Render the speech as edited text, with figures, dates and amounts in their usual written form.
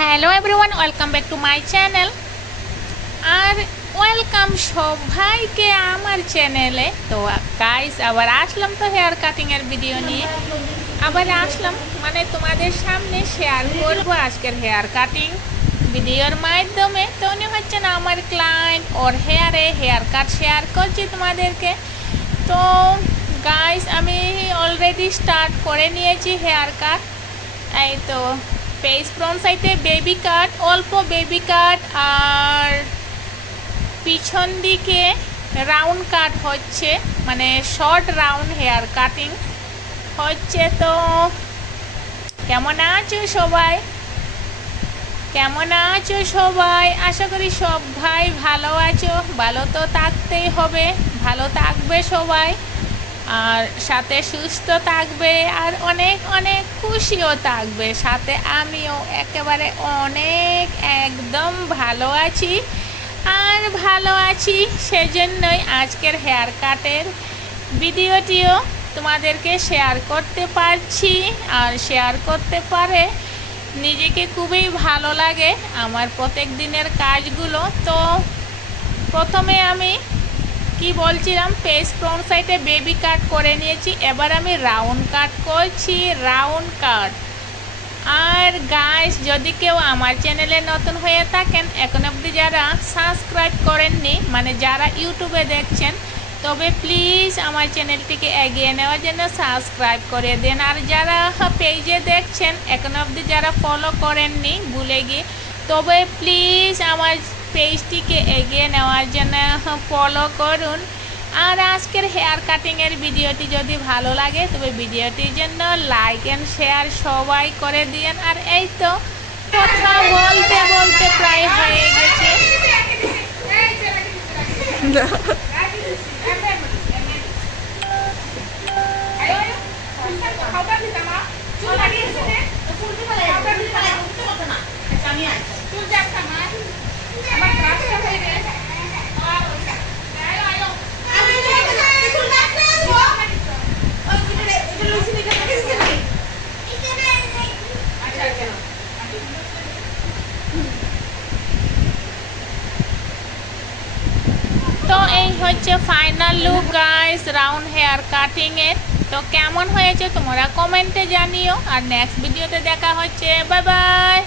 Hello everyone, welcome back to my channel. আর welcome সবাইকে আমার চ্যানেলে। তো গাইস, আবার আসলাম তো হেয়ার কাটিংয়ের ভিডিও নিয়ে। আবার আসলাম মানে তোমাদের সামনে শেয়ার করবো আজকের হেয়ার কাটিং ভিডিওর মাধ্যমে। তো উনি হচ্ছেন আমার ক্লায়েন্ট, ওর হেয়ার কাট শেয়ার করছি তোমাদেরকে। তো গাইস, আমি অলরেডি স্টার্ট করে নিয়েছি হেয়ার কাট। এই তো ফেস ফ্রন্ট সাইডে বেবি কাট, অল্প বেবি কাট, আর পিছন দিকে রাউন্ড কাট হচ্ছে, মানে শর্ট রাউন্ড হেয়ার কাটিং হচ্ছে। তো কেমন আছো সবাই? আশা করি সব ভাই ভালো আছো। ভালো তো থাকতেই হবে, ভালো থাকবে সবাই, আর সাথে সুস্থ থাকবে, আর অনেক অনেক খুশিও থাকবে। সাথে আমিও একেবারে অনেক একদম ভালো আছি। আর ভালো আছি সেজন্যই আজকের হেয়ার কাটের ভিডিওটিও তোমাদেরকে শেয়ার করতে পারছি। আর শেয়ার করতে পারে নিজেকে খুবই ভালো লাগে আমার প্রত্যেক দিনের কাজগুলো। তো প্রথমে আমি কি বলছিলাম, ফেস ফ্রন্ট সাইডে বেবি কাট করে নিয়েছি। এবার আমি রাউন্ড কাট করছি, রাউন্ড কাট। আর গাইস, যদি কেউ আমার চ্যানেলে নতুন হয়ে থাকেন, এখন অবধি যারা সাবস্ক্রাইব করেননি, মানে যারা ইউটিউবে দেখছেন, তবে প্লিজ আমার চ্যানেলটিকে এগিয়ে নেওয়ার জন্য সাবস্ক্রাইব করে দেন। আর যারা পেজে দেখছেন, এখন অবধি যারা ফলো করেননি ভুলে গিয়ে, তবে প্লিজ আমার পেজটিকে এগিয়ে নেওয়ার জন্য ফলো করুন। আর আজকের হেয়ার কাটিংয়ের ভিডিওটি যদি ভালো লাগে, তবে ভিডিওটির জন্য লাইক অ্যান্ড শেয়ার সবাই করে দিন। আর এই তো কথা বলতে বলতে প্রায় হয়ে গেছে। তো এই হচ্ছে final look guys round hair cutting এর। তো কেমন হয়েছে তোমরা কমেন্টে জানিও। আর নেক্সট ভিডিওতে দেখা হচ্ছে। Bye bye.